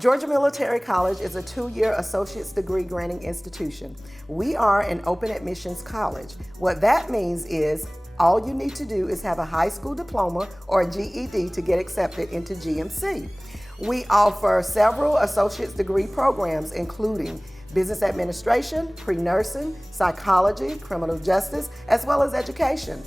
Georgia Military College is a 2-year associate's degree granting institution. We are an open admissions college. What that means is all you need to do is have a high school diploma or a GED to get accepted into GMC. We offer several associate's degree programs, including business administration, pre-nursing, psychology, criminal justice, as well as education.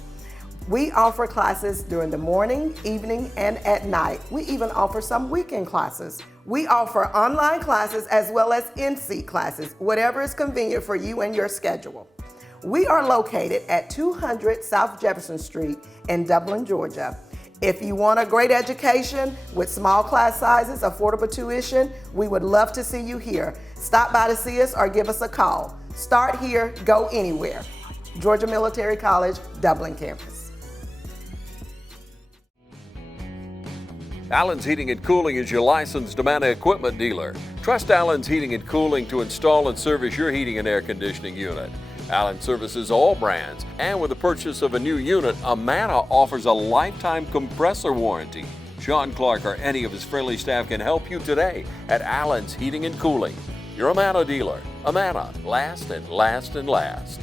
We offer classes during the morning, evening, and at night. We even offer some weekend classes. We offer online classes as well as in-seat classes, whatever is convenient for you and your schedule. We are located at 200 South Jefferson Street in Dublin, Georgia. If you want a great education with small class sizes, affordable tuition, we would love to see you here. Stop by to see us or give us a call. Start here, go anywhere. Georgia Military College, Dublin campus. Allen's Heating and Cooling is your licensed Amana equipment dealer. Trust Allen's Heating and Cooling to install and service your heating and air conditioning unit. Allen services all brands, and with the purchase of a new unit, Amana offers a lifetime compressor warranty. Sean Clark or any of his friendly staff can help you today at Allen's Heating and Cooling. Your Amana dealer. Amana, last and last and last.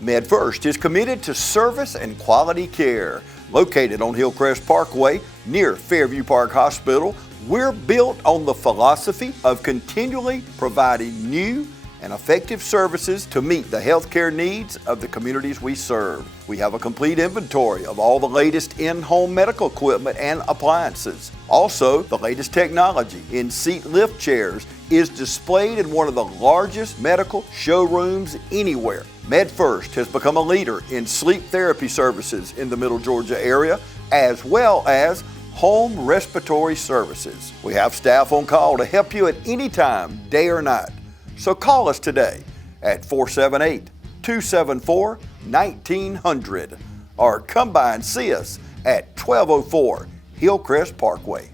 MedFirst is committed to service and quality care. Located on Hillcrest Parkway near Fairview Park Hospital, we're built on the philosophy of continually providing new and effective services to meet the healthcare needs of the communities we serve. We have a complete inventory of all the latest in-home medical equipment and appliances. Also, the latest technology in seat lift chairs is displayed in one of the largest medical showrooms anywhere. MedFirst has become a leader in sleep therapy services in the Middle Georgia area, as well as home respiratory services. We have staff on call to help you at any time, day or night. So call us today at 478-274-1900 or come by and see us at 1204 Hillcrest Parkway.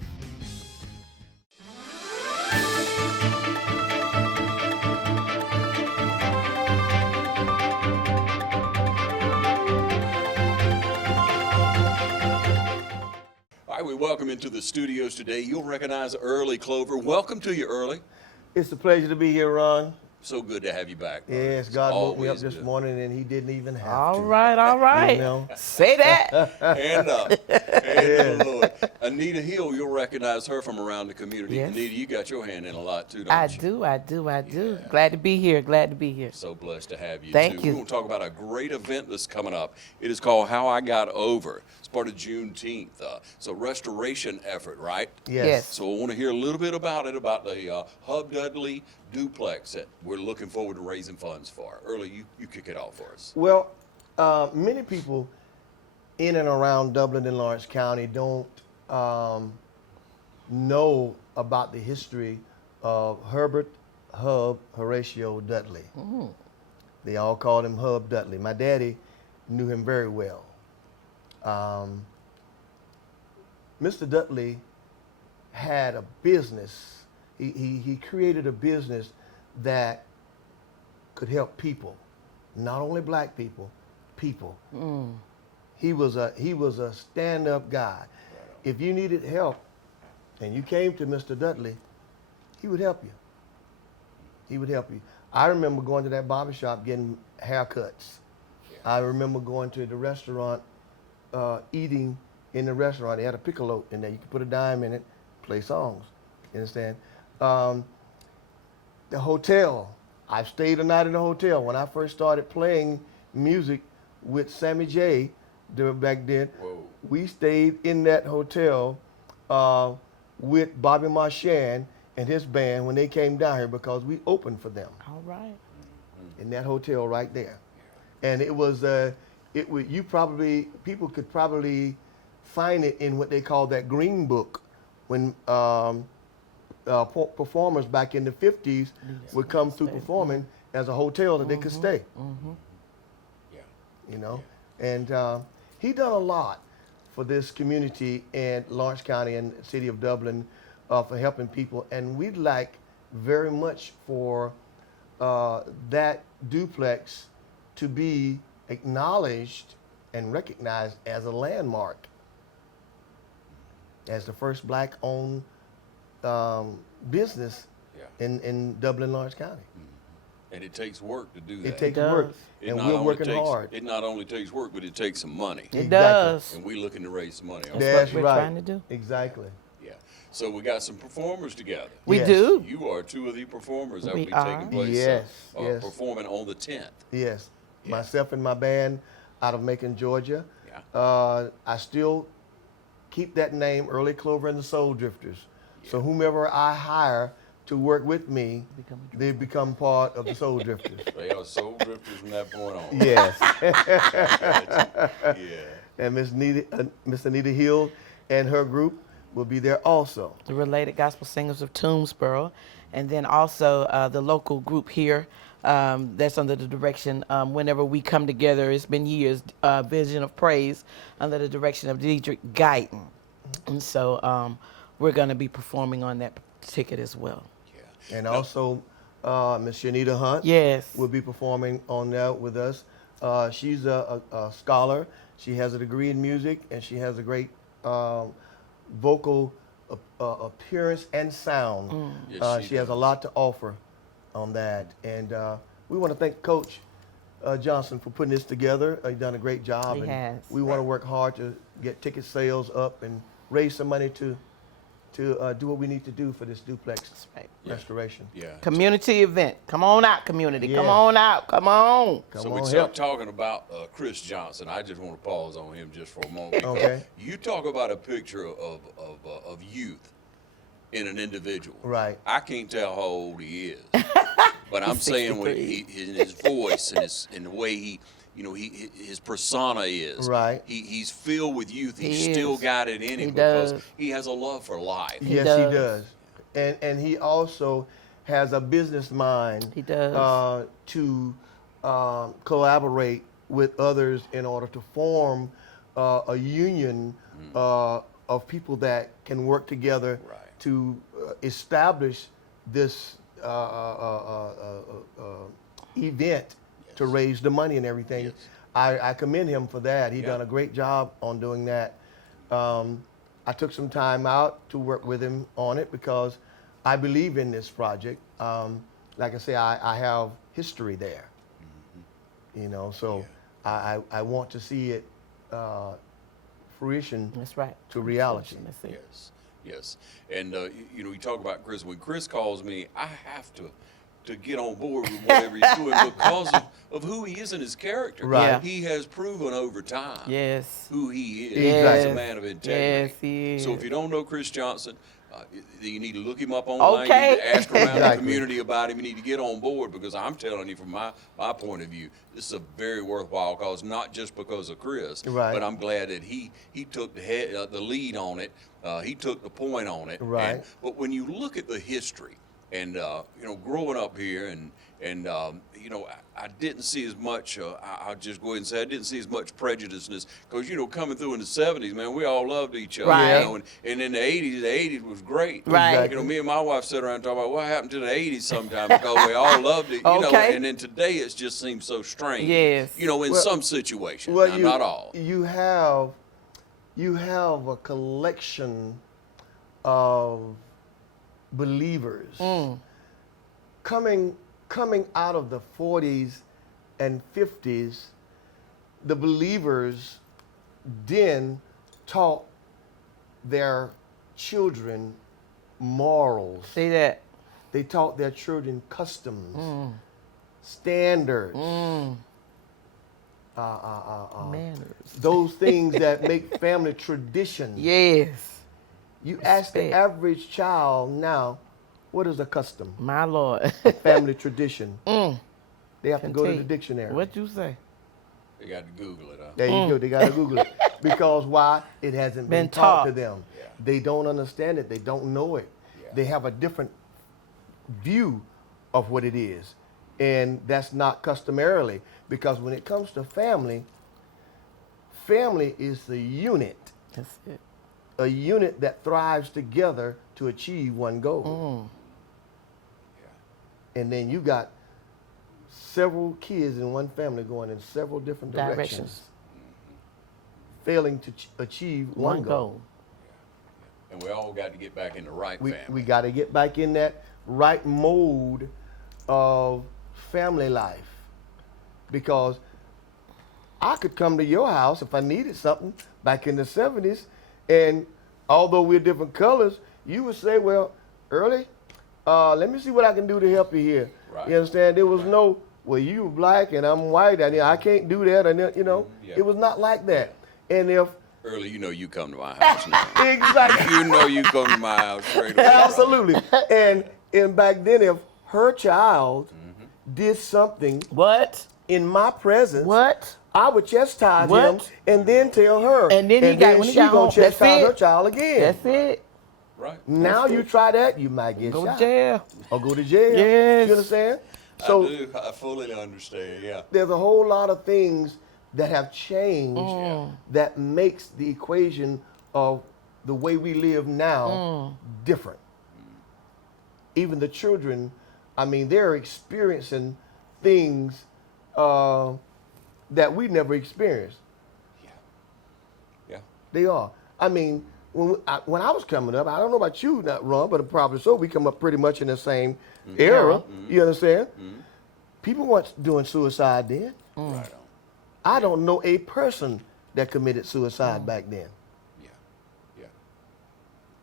All right, we welcome into the studios today. You'll recognize Early Clover. Welcome to you, Early. It's a pleasure to be here, Ron. So good to have you back. Yes, God woke me up this morning and he didn't even have to. All right. You know? Say that. Hand up. Hand to the Lord. Anita Hill, you'll recognize her from around the community. Yes. Anita, you got your hand in a lot too, don't you? I do. Yeah. Glad to be here. So blessed to have you. Thank too. you. We're going to talk about a great event that's coming up. It is called How I Got Over. It's part of Juneteenth. It's a restoration effort, right? Yes. So I want to hear a little bit about it, about the Hub Dudley duplex that we're looking forward to raising funds for. Early, you kick it off for us. Well, many people in and around Dublin and Lawrence County don't know about the history of Herbert Hub Horatio Dudley. Mm. They all called him Hub Dudley. My daddy knew him very well. Mr. Dudley had a business. He created a business that could help people, not only black people, people. Mm. He was a stand-up guy. If you needed help and you came to Mr. Dudley, he would help you. He would help you. I remember going to that barbershop getting haircuts. I remember going to the restaurant, eating in the restaurant. They had a piccolo in there. You could put a dime in it, play songs. You understand? The hotel. I stayed a night in the hotel. When I first started playing music with Sammy J back then, Whoa. we stayed in that hotel with Bobby Marchand and his band when they came down here because we opened for them. All right. In that hotel right there. And it was, people could probably find it in what they call that green book when performers back in the 50s would come through performing as a hotel that they could stay. Mm-hmm. Yeah. You know? And he done a lot for this community in Lawrence County and the city of Dublin for helping people. And we'd like very much for that duplex to be acknowledged and recognized as a landmark, as the first black-owned business Yeah. in Dublin, Lawrence County. And it takes work to do that. It takes does. work, It and not we're only working takes- hard. It not only takes work, but it takes some money. It Exactly. does. And we're looking to raise some money. on That's what we're right. trying to do. Exactly. Yeah. So we got some performers together. We Yes. do. You are two of the performers that will We be are. taking place. Yes, yes. Performing on the 10th. Yes. Yeah. Myself and my band out of Macon, Georgia. Yeah. I still keep that name, Early Clover and the Soul Drifters. So whomever I hire to work with me, they become part of the Soul Drifters. They are soul drifters from that point on. Yes. Yeah. And Miss Anita Hill and her group will be there also. The Related Gospel Singers of Toomsboro, and then also the local group here that's under the direction, whenever we come together, it's been years, Vision of Praise, under the direction of Diedrich Guyton. And so we're going to be performing on that ticket as well. Yeah. And also Miss Shanita Hunt Yes. will be performing on that with us. She's a scholar. She has a degree in music, and she has a great vocal appearance and sound. Yes, she has a lot to offer on that. And we want to thank Coach Johnson for putting this together. He's done a great job. He and has. we want to work hard to get ticket sales up and raise some money to do what we need to do for this duplex That's right. restoration. Yeah. Community event. Come on out, community. Come Yeah. on out. Come on. Come So on, we help. start talking about Chris Johnson. I just want to pause on him just for a moment. Because Okay. You talk about a picture of youth in an individual. Right. I can't tell how old he is, but I'm He's saying when 63. in his voice and the way he, his persona is. Right. He's filled with youth. He's He still is. got it in him He because does. he has a love for life. Yes, does. he does. And he also has a business mind. He does. To collaborate with others in order to form a union of people that can work together Right. to establish this event to raise the money and everything. Yes. I commend him for that. He Yeah. done a great job on doing that. I took some time out to work with him on it because I believe in this project. Like I say, I have history there. So I want to see it fruition That's right. to reality. That's it. Yes, yes. And you talk about Chris. When Chris calls me, I have to get on board with whatever he's doing because of who he is and his character. Right. Yeah. He has proven over time Yes. who he is. Exactly. He's a man of integrity. Yes, he is. So if you don't know Chris Johnson, you need to look him up online. Okay. You need to ask around the Exactly. community about him. You need to get on board because I'm telling you from my point of view, this is a very worthwhile cause, not just because of Chris, Right. but I'm glad that he took the lead on it. He took the point on it. Right. But when you look at the history and, growing up here and I didn't see as much, I'll just go ahead and say I didn't see as much prejudiceness because, coming through in the 70s, man, we all loved each other. Right. And in the 80s was great. Right. Exactly. Me and my wife sit around and talk about what happened to the 80s sometimes because we all loved it, Okay. and then today it just seems so strange. Yes. In some situations, Well, now, not all. You have a collection of believers coming out of the 40s and 50s. The believers then taught their children morals. See that? They taught their children customs, standards, Manners. those things that make family tradition. Yes. You ask the Respect. average child now, what is a custom? My Lord. Family tradition. They have to go to the Continue. dictionary. What you say? You got to Google it, huh? There you go. They got to Google it. Because why? It hasn't been Been taught to taught. them. Yeah. They don't understand it. They don't know it. Yeah. They have a different view of what it is. And that's not customarily. Because when it comes to family, family is the unit. That's it. A unit that thrives together to achieve one goal. And then you got several kids in one family going in several different directions, failing to achieve one goal. And we all got to get back in the right family. We got to get back in that right mode of family life, because I could come to your house if I needed something back in the 70s, and although we're different colors, you would say, well, Early, let me see what I can do to help you here. Right. You understand? There was no, well, you black and I'm white, and I can't do that, and you know, Yeah. it was not like that. And if Early, you know you come to my house now. exactly, You know you come to my house straight away. absolutely, and back then, if her child did something What? in my presence, What? I would chastise What? him and then tell her, And then he got- when he she got gonna home, that's chastise it. her child again. That's it. Right. Now you try that, you might get Go shot to jail. or go to jail. Yes. You understand? I So do. I fully understand. Yeah. there's a whole lot of things that have changed that makes the equation of the way we live now different. Even the children, I mean, they're experiencing things that we never experienced. Yeah. They are. I mean, when I was coming up, I don't know about you, not wrong, but probably so, we come up pretty much in the same era. You understand? People weren't doing suicide then. Right on. I don't know a person that committed suicide back then. Yeah. Yeah.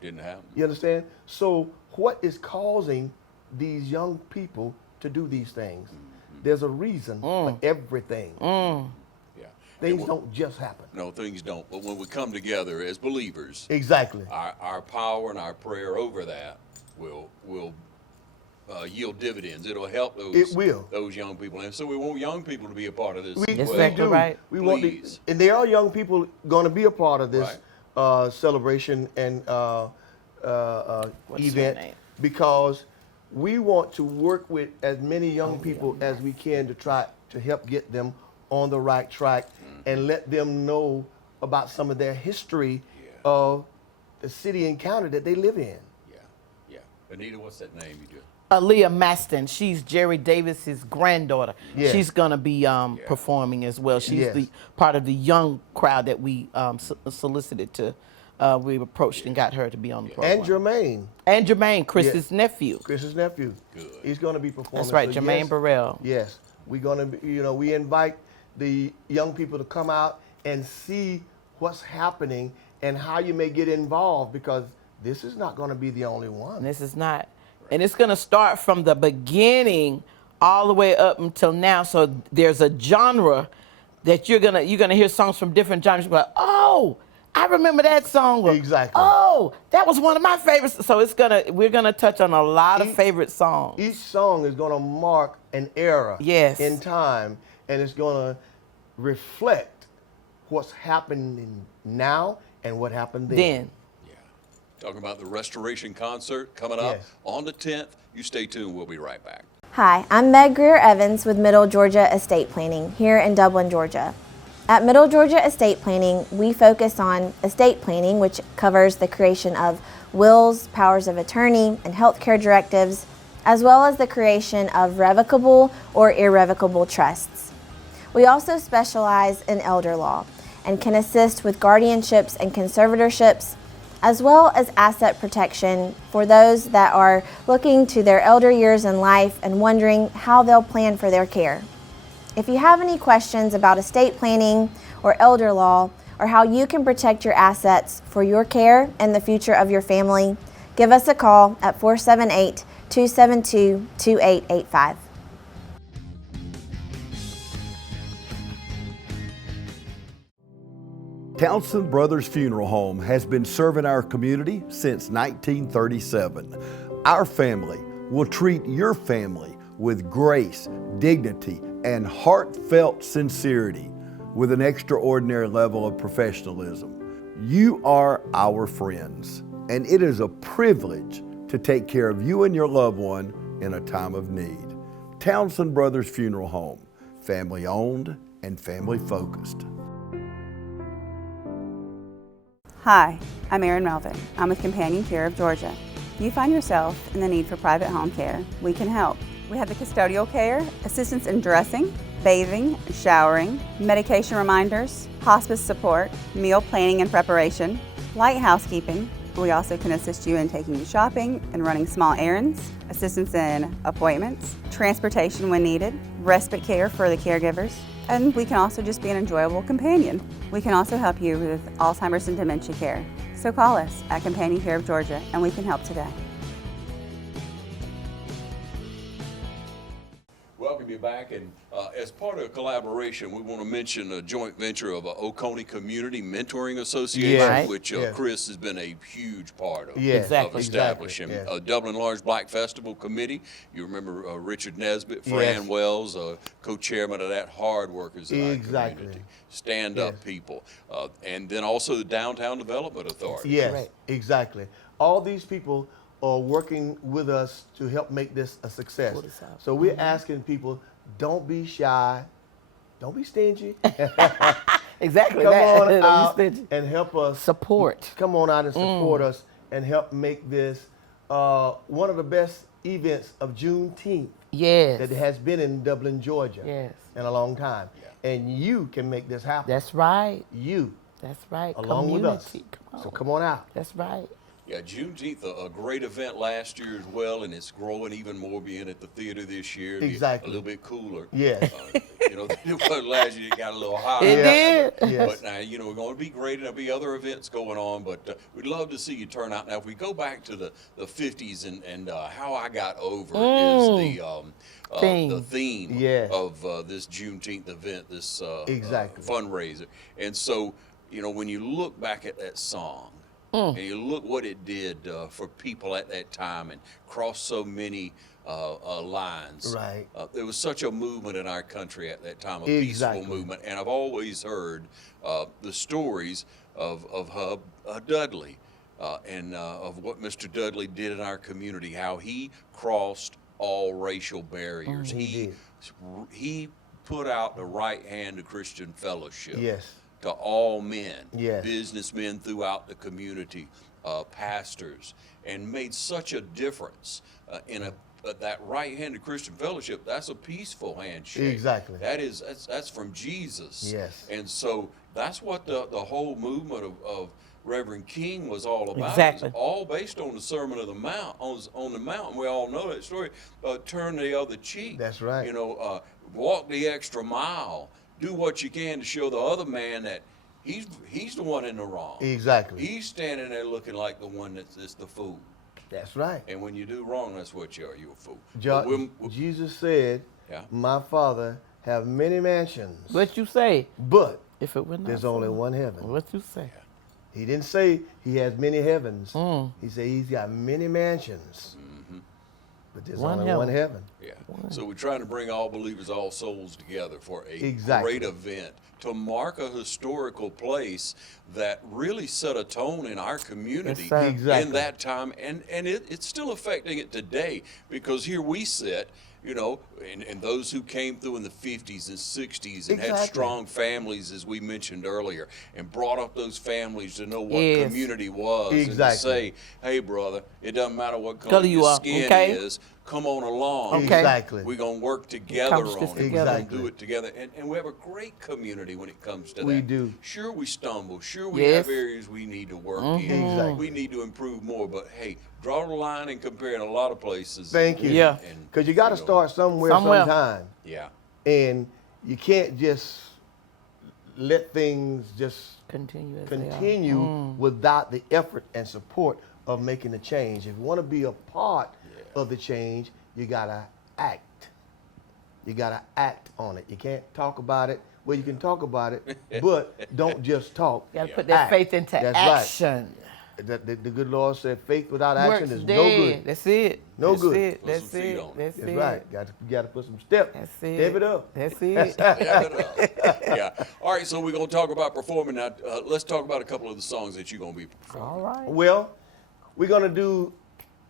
Didn't happen. You understand? So what is causing these young people to do these things? There's a reason for everything. Yeah. Things And don't just happen. No, things don't. But when we come together as believers, Exactly. our power and our prayer over that will yield dividends. It'll help those young people, and so we want young people to be a part of this. We, as Yes, well. sir. we do. Right. We want Please. and there are young people going to be a part of this Right. celebration and What's your event, name? because we want to work with as many young people as we can to try to help get them on the right track and let them know about some of their history of the city and county that they live in. Yeah. Yeah. Anita, what's that name you do? Leah Maston, she's Jerry Davis's granddaughter. Yes. She's gonna be performing as well. She's Yes. the part of the young crowd that we solicited to. We approached and got her to be on the program. And Jermaine, Jermaine, Chris's nephew. Chris's nephew. Good. He's going to be performing. That's right, So Jermaine yes, Burrell. Yes, we're going to, we invite the young people to come out and see what's happening and how you may get involved, because this is not going to be the only one. And this is not, and it's gonna start from the beginning all the way up until now. So there's a genre that you're gonna hear songs from different genres. You're like, oh, I remember that song. Or, Exactly. oh, that was one of my favorites. So we're gonna touch on a lot of favorite songs. Each song is going to mark an era Yes. in time, and it's going to reflect what's happening now and what happened then. Yeah. Talking about the restoration concert coming up Yes. on the 10th. You stay tuned. We'll be right back. Hi, I'm Meg Greer-Evans with Middle Georgia Estate Planning here in Dublin, Georgia. At Middle Georgia Estate Planning, we focus on estate planning, which covers the creation of wills, powers of attorney, and healthcare directives, as well as the creation of revocable or irrevocable trusts. We also specialize in elder law and can assist with guardianships and conservatorships, as well as asset protection for those that are looking to their elder years in life and wondering how they'll plan for their care. If you have any questions about estate planning or elder law, or how you can protect your assets for your care and the future of your family, give us a call at 478-272-2885. Townsend Brothers Funeral Home has been serving our community since 1937. Our family will treat your family with grace, dignity, and heartfelt sincerity with an extraordinary level of professionalism. You are our friends, and it is a privilege to take care of you and your loved one in a time of need. Townsend Brothers Funeral Home, family owned and family focused. Hi, I'm Erin Melvin. I'm with Companion Care of Georgia. If you find yourself in the need for private home care, we can help. We have the custodial care, assistance in dressing, bathing, showering, medication reminders, hospice support, meal planning and preparation, light housekeeping, We also can assist you in taking you shopping and running small errands, assistance in appointments, transportation when needed, respite care for the caregivers, and we can also just be an enjoyable companion. We can also help you with Alzheimer's and dementia care. So call us at Companion Care of Georgia and we can help today. Welcome you back, and as part of a collaboration, we want to mention a joint venture of Oconee Community Mentoring Association, Yes. which Yes. Chris has been a huge part of, Yes. Exactly. establishing. Yes. Dublin Large Black Festival Committee, you remember Richard Nesbitt, Fran Yes. Wells, co-chairman of that, hard workers in Exactly. our community, stand-up Yes. people, and then also the Downtown Development Authority. Yes, Correct. exactly. All these people are working with us to help make this a success. Pull this out. So we're asking people, don't be shy, don't be stingy. Exactly. Come that. on Don't be out stingy. and help us. Support. Come on out and support us and help make this one of the best events of Juneteenth Yes. that has been in Dublin, Georgia Yes. in a long time. And you can make this happen. That's right. You, That's right. along with us. Community. Come So on. come on out. That's right. Yeah, Juneteenth, a great event last year as well, and it's growing even more being at the theater this year. Exactly. A little bit cooler. Yes. You know, it was last year, it got a little hotter. It did. Yes. But now, you know, we're going to be great, and there'll be other events going on, but we'd love to see you turn out. Now, if we go back to the 50s and How I Got Over is the theme Yes. of this Juneteenth event, this Exactly. fundraiser. And so, you know, when you look back at that song, and you look what it did for people at that time and crossed so many lines. Right. There was such a movement in our country at that time, a Exactly. peaceful movement. And I've always heard the stories of Hub Dudley and of what Mr. Dudley did in our community, how he crossed all racial barriers. He did. He put out the right hand to Christian fellowship. Yes. To all men, Yes. businessmen throughout the community, pastors, and made such a difference in that right-handed Christian fellowship. That's a peaceful handshake. Exactly. That's from Jesus. Yes. And so that's what the whole movement of Reverend King was all about. Exactly. It's all based on the Sermon of the Mount. On the mountain, we all know that story. Turn the other cheek. That's right. You know, walk the extra mile. Do what you can to show the other man that he's the one in the wrong. Exactly. He's standing there looking like the one that's the fool. That's right. And when you do wrong, that's what you are. You're a fool. But we'll- Jesus said, Yeah. my Father have many mansions, What you say? but If it were not there's so. only one heaven. What you say? He didn't say he has many heavens. He said he's got many mansions, but there's One only heaven. one heaven. Yeah. So we're trying to bring all believers, all souls together for a Exactly. great event to mark a historical place that really set a tone in our community Yes, sir. Exactly. in that time. And it's still affecting it today, because here we sit, you know, and those who came through in the 50s and 60s and had Exactly. strong families, as we mentioned earlier, and brought up those families to know what Yes. community was and to Exactly. say, hey, brother, it doesn't matter what Color color you your are, skin okay? is, come on along. Okay. Exactly. We're going to work together Accomplish on this it. together. We're going to Exactly. do it together. And we have a great community when it comes to that. We do. Sure, we stumble. Sure, we Yes. have areas we need to work in. Exactly. We need to improve more. But, hey, draw the line and compare in a lot of places. Thank you. Yeah. And, Because you got to know, start somewhere, Somewhere. sometime. Yeah. And you can't just let things just Continue as they are. continue without the effort and support of making a change. If you want to be a part of the change, you got to act. You got to act on it. You can't talk about it. Well, you can talk about it, but don't just talk. You gotta put that Act. faith into That's right. action. The good Lord said faith without action Works is dead. no good. That's it. No That's good. It. Put That's some feet it. on it. That's That's it. right. You got to put some steps. That's it. Step it up. That's it. Yeah. All right, so we're going to talk about performing now. Let's talk about a couple of the songs that you're going to be performing. All right. Well, we're going to do,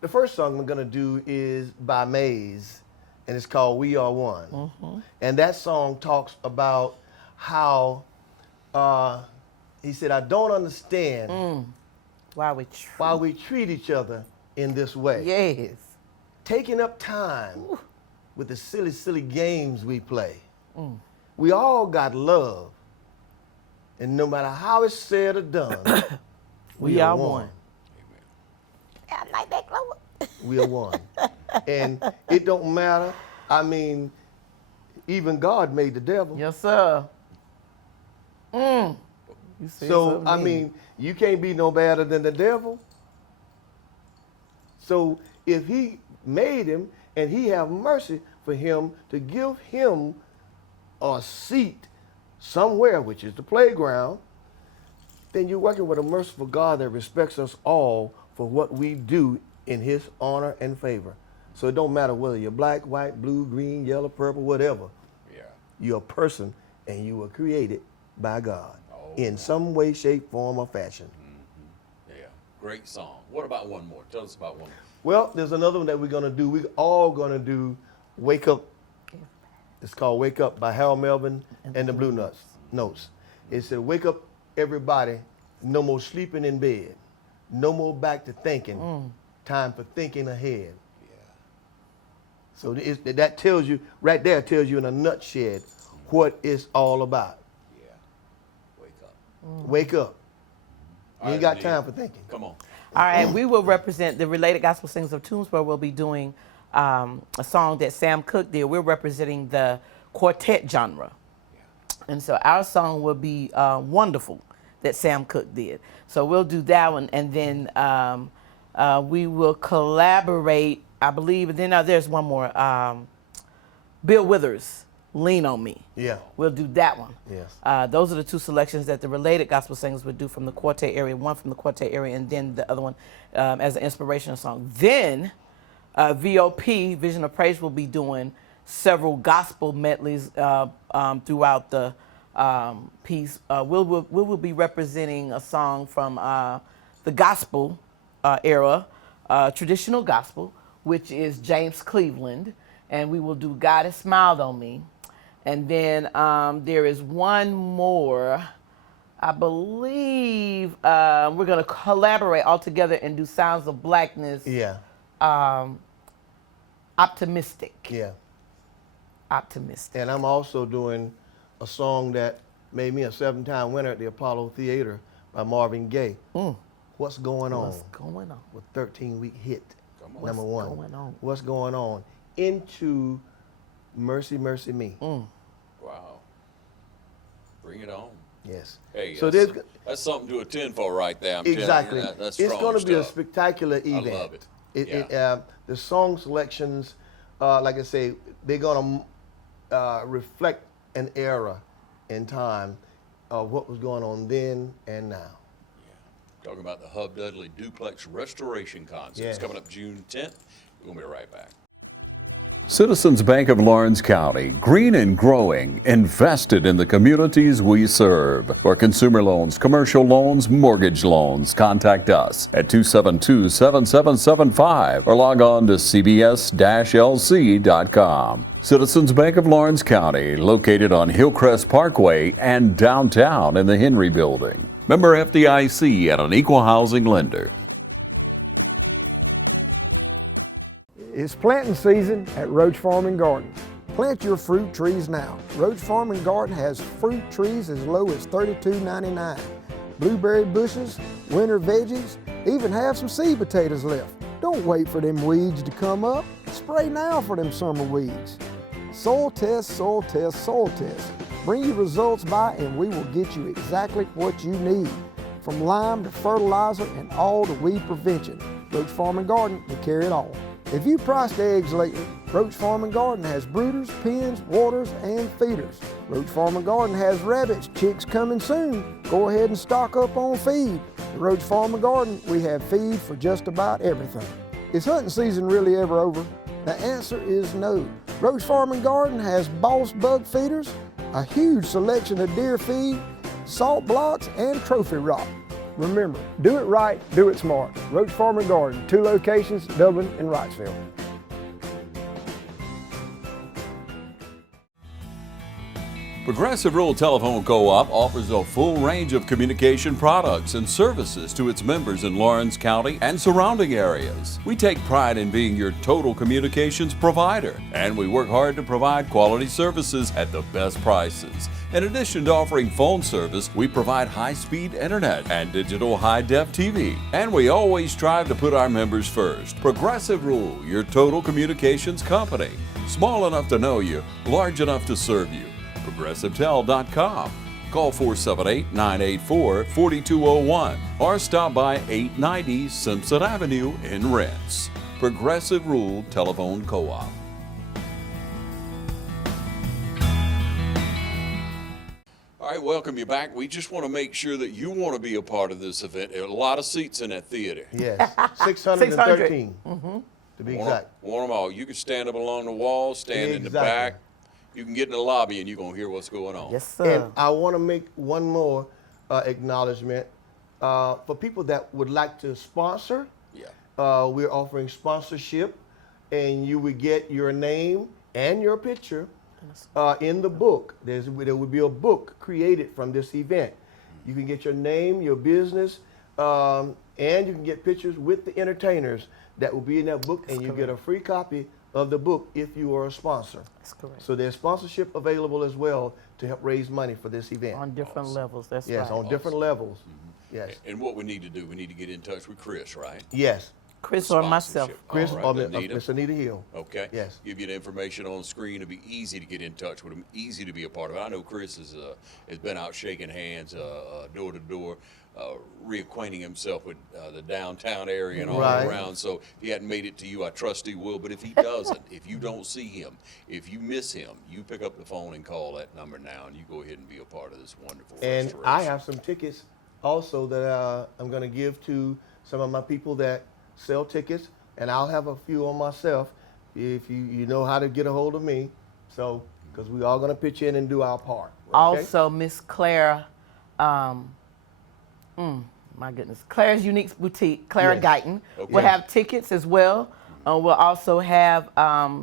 the first song we're going to do is by Maze, and it's called We Are One. And that song talks about how he said, I don't understand Why we why we treat each other in this way. Yes. Taking up time with the silly, silly games we play. We all got love, and no matter how it's said or done, We are one. we are one. And it don't matter. I mean, even God made the devil. Yes, sir. You said So, something I mean. mean, you can't be no better than the devil. So if he made him and he have mercy for him to give him a seat somewhere, which is the playground, then you're working with a merciful God that respects us all for what we do in his honor and favor. So it don't matter whether you're black, white, blue, green, yellow, purple, whatever. Yeah. You're a person and you were created by God in some way, shape, form, or fashion. Yeah. Great song. What about one more? Tell us about one more. Well, there's another one that we're going to do. We're all going to do Wake Up. It's called Wake Up by Harold Melvin and the Blue Notes. It said, wake up everybody, no more sleeping in bed, no more back to thinking, time for thinking ahead. So that tells you, right there tells you in a nutshell what it's all about. Yeah. Wake up. Wake up. You All ain't right, got time for thinking. Come on. All right, we will represent the Related Gospel Singers of Toomsboro. Will be doing a song that Sam Cooke did. We're representing the quartet genre. And so our song will be Wonderful that Sam Cooke did. So we'll do that one, and then we will collaborate, I believe, and then there's one more, Bill Withers, Lean on Me. Yeah. We'll do that one. Yes. Those are the two selections that the Related Gospel Singers would do from the quartet area, one from the quartet area, and then the other one as an inspirational song. Then VOP, Vision of Praise, will be doing several gospel medleys throughout the piece. We will be representing a song from the gospel era, traditional gospel, which is James Cleveland, and we will do God Has Smiled on Me. And then there is one more, I believe we're going to collaborate all together and do Sounds of Blackness. Yeah. Optimistic. Yeah. Optimistic. And I'm also doing a song that made me a 7-time winner at the Apollo Theater by Marvin Gaye. What's Going On? What's going on? With 13-week hit, number What's one. going on? What's Going On? Into Mercy, Mercy Me. Wow. Bring it on. Yes. Hey, So that's something to attend for right there. I'm telling you. exactly. That's It's strong going to be a stuff. spectacular event. I love it. The song selections, like I say, they're going to reflect an era in time of what was going on then and now. Talking about the Hub Dudley Duplex Restoration Concert. Yes. It's coming up June 10th. We'll be right back. Citizens Bank of Lawrence County, green and growing, invested in the communities we serve. For consumer loans, commercial loans, mortgage loans, contact us at 272-7775 or log on to cbs-lc.com. Citizens Bank of Lawrence County, located on Hillcrest Parkway and downtown in the Henry Building. Member FDIC and an equal housing lender. It's planting season at Roach Farm and Garden. Plant your fruit trees now. Roach Farm and Garden has fruit trees as low as $32.99. Blueberry bushes, winter veggies, even have some seed potatoes left. Don't wait for them weeds to come up. Spray now for them summer weeds. Soil test, soil test, soil test. Bring your results by and we will get you exactly what you need. From lime to fertilizer and all the weed prevention. Roach Farm and Garden will carry it all. If you priced eggs lately, Roach Farm and Garden has brooders, pens, waters, and feeders. Roach Farm and Garden has rabbits, chicks coming soon. Go ahead and stock up on feed. At Roach Farm and Garden, we have feed for just about everything. Is hunting season really ever over? The answer is no. Roach Farm and Garden has Boss Bug feeders, a huge selection of deer feed, salt blocks, and trophy rock. Remember, do it right, do it smart. Roach Farm and Garden, 2 locations, Dublin and Wrightsville. Progressive Rural Telephone Co-op offers a full range of communication products and services to its members in Lawrence County and surrounding areas. We take pride in being your total communications provider, and we work hard to provide quality services at the best prices. In addition to offering phone service, we provide high-speed internet and digital high-def TV. And we always strive to put our members first. Progressive Rule, your total communications company. Small enough to know you, large enough to serve you. ProgressiveTel.com. Call 478-984-4201 or stop by 890 Simpson Avenue in Rents. Progressive Rule Telephone Co-op. All right, welcome you back. We just want to make sure that you want to be a part of this event. There are a lot of seats in that theater. Yes, 613 to be exact. Want them all. You can stand up along the wall, stand in the back. You can get in the lobby and you're going to hear what's going on. Yes, sir. And I want to make one more acknowledgement for people that would like to sponsor. Yeah. We're offering sponsorship, and you would get your name and your picture in the book. There will be a book created from this event. You can get your name, your business, and you can get pictures with the entertainers that will be in that book, and you get a free copy of the book if you are a sponsor. That's correct. So there's sponsorship available as well to help raise money for this event. On different levels, that's right. Yes, on different levels. Yes. And what we need to do, we need to get in touch with Chris, right? Yes. Chris or myself. Chris All or right, Anita. Miss Anita Hill. Okay. Yes. Give you the information on the screen. It'll be easy to get in touch with him, easy to be a part of it. I know Chris has been out shaking hands door to door, reacquainting himself with the downtown area and all around. So if he hadn't made it to you, I trust he will. But if he doesn't, if you don't see him, if you miss him, you pick up the phone and call that number now, and you go ahead and be a part of this wonderful And restoration. I have some tickets also that I'm going to give to some of my people that sell tickets, and I'll have a few on myself if you know how to get a hold of me. So, because we all going to pitch in and do our part. Okay? Also, Miss Clara, my goodness, Clara's Unique Boutique, Clara Guyton, will have tickets as well. We'll also have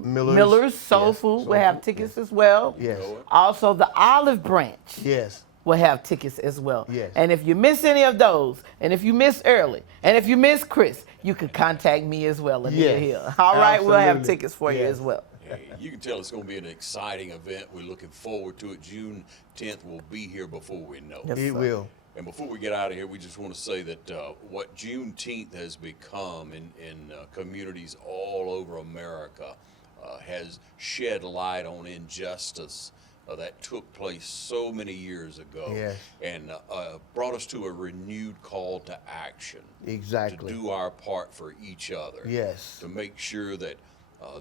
Miller's Soul Food will have tickets as well. Yes. Also, the Olive Branch Yes. will have tickets as well. Yes. And if you miss any of those, and if you miss early, and if you miss Chris, you can contact me as well, Anita Yes. Hill. All right, we'll have Absolutely. tickets for you Yes. as well. Hey, you can tell it's going to be an exciting event. We're looking forward to it. June 10th will be here before we know it. Yes, It sir. will. And before we get out of here, we just want to say that what Juneteenth has become in communities all over America has shed light on injustice that took place so many years ago. Yes. And brought us to a renewed call to action. Exactly. To do our part for each other. Yes. To make sure that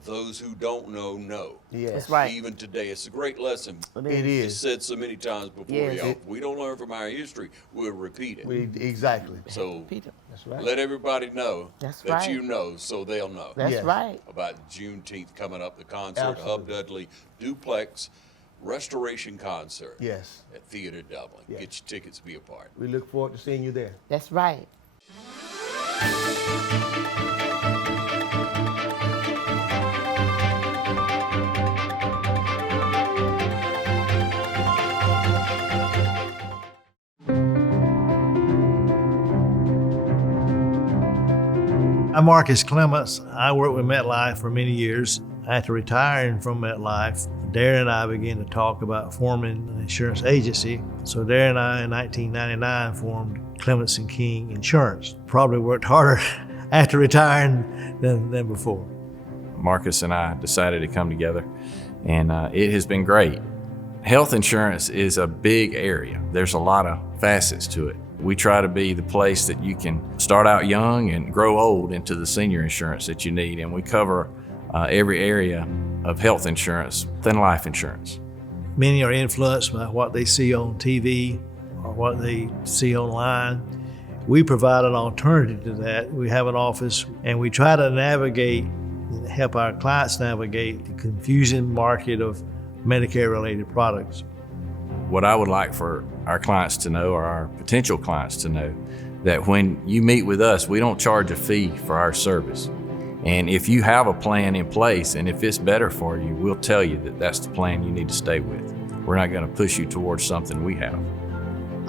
those who don't know. Yes. That's right. Even today, it's a great lesson. It It's is. said so many times before. Yes. If we don't learn from our history, we'll repeat it. Exactly. So Peter. That's right. let everybody know That's that right. you know, so they'll know That's Yes. right. about Juneteenth coming up, the concert, Absolutely. Hub Dudley Duplex Restoration Concert Yes. at Theater Dublin. Yes. Get your tickets, be a part. We look forward to seeing you there. That's right. I'm Marcus Clements. I worked with MetLife for many years. After retiring from MetLife, Darren and I began to talk about forming an insurance agency. So Darren and I in 1999 formed Clements & King Insurance. Probably worked harder after retiring than before. Marcus and I decided to come together, and it has been great. Health insurance is a big area. There's a lot of facets to it. We try to be the place that you can start out young and grow old into the senior insurance that you need, and we cover every area of health insurance than life insurance. Many are influenced by what they see on TV or what they see online. We provide an alternative to that. We have an office, and we try to help our clients navigate the confusing market of Medicare-related products. What I would like for our clients to know, or our potential clients to know, that when you meet with us, we don't charge a fee for our service. And if you have a plan in place, and if it's better for you, we'll tell you that that's the plan you need to stay with. We're not going to push you towards something we have.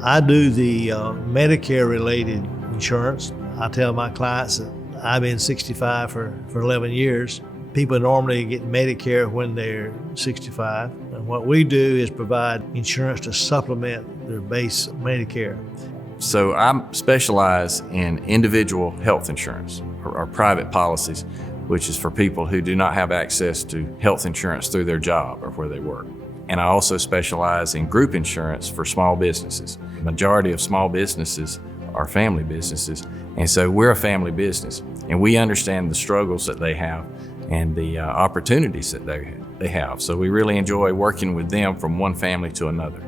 I do the Medicare-related insurance. I tell my clients that I've been 65 for 11 years. People normally get Medicare when they're 65. And what we do is provide insurance to supplement their base Medicare. So I specialize in individual health insurance or private policies, which is for people who do not have access to health insurance through their job or where they work. And I also specialize in group insurance for small businesses. The majority of small businesses are family businesses, and so we're a family business, and we understand the struggles that they have and the opportunities that they have. So we really enjoy working with them from one family to another.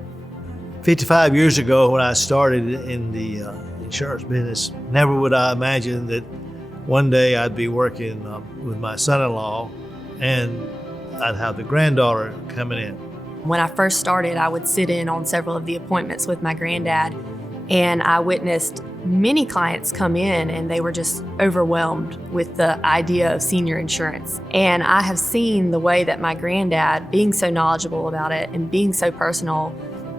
55 years ago, when I started in the insurance business, never would I imagine that one day I'd be working with my son-in-law and I'd have the granddaughter coming in. When I first started, I would sit in on several of the appointments with my granddad, and I witnessed many clients come in and they were just overwhelmed with the idea of senior insurance. And I have seen the way that my granddad, being so knowledgeable about it and being so personal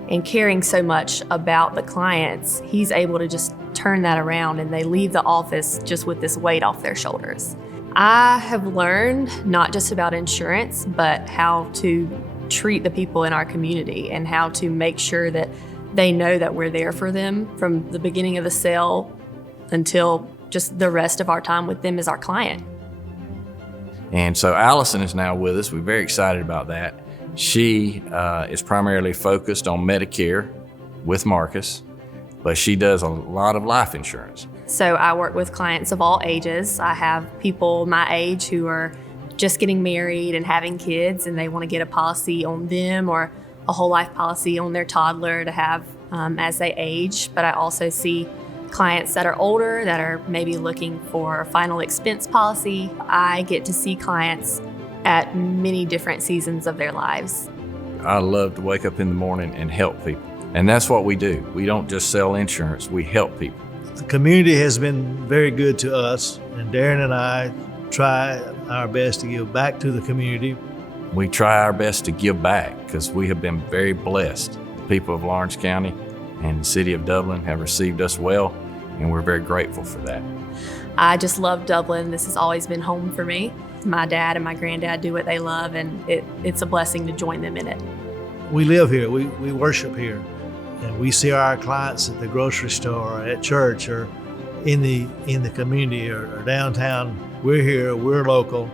and caring so much about the clients, he's able to just turn that around and they leave the office just with this weight off their shoulders. I have learned not just about insurance, but how to treat the people in our community and how to make sure that they know that we're there for them from the beginning of the sale until just the rest of our time with them as our client. And so Allison is now with us. We're very excited about that. She is primarily focused on Medicare with Marcus, but she does a lot of life insurance. So I work with clients of all ages. I have people my age who are just getting married and having kids, and they want to get a policy on them or a whole life policy on their toddler to have as they age. But I also see clients that are older that are maybe looking for a final expense policy. I get to see clients at many different seasons of their lives. I love to wake up in the morning and help people. And that's what we do. We don't just sell insurance, we help people. The community has been very good to us, and Darren and I try our best to give back to the community. We try our best to give back because we have been very blessed. The people of Lawrence County and the city of Dublin have received us well, and we're very grateful for that. I just love Dublin. This has always been home for me. My dad and my granddad do what they love, and it's a blessing to join them in it. We live here, we worship here, and we see our clients at the grocery store, or at church, or in the community, or downtown. We're here, we're local,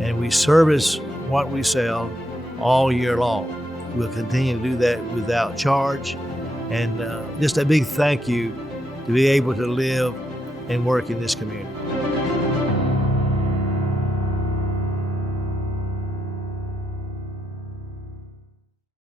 and we service what we sell all year long. We'll continue to do that without charge, and just a big thank you to be able to live and work in this community.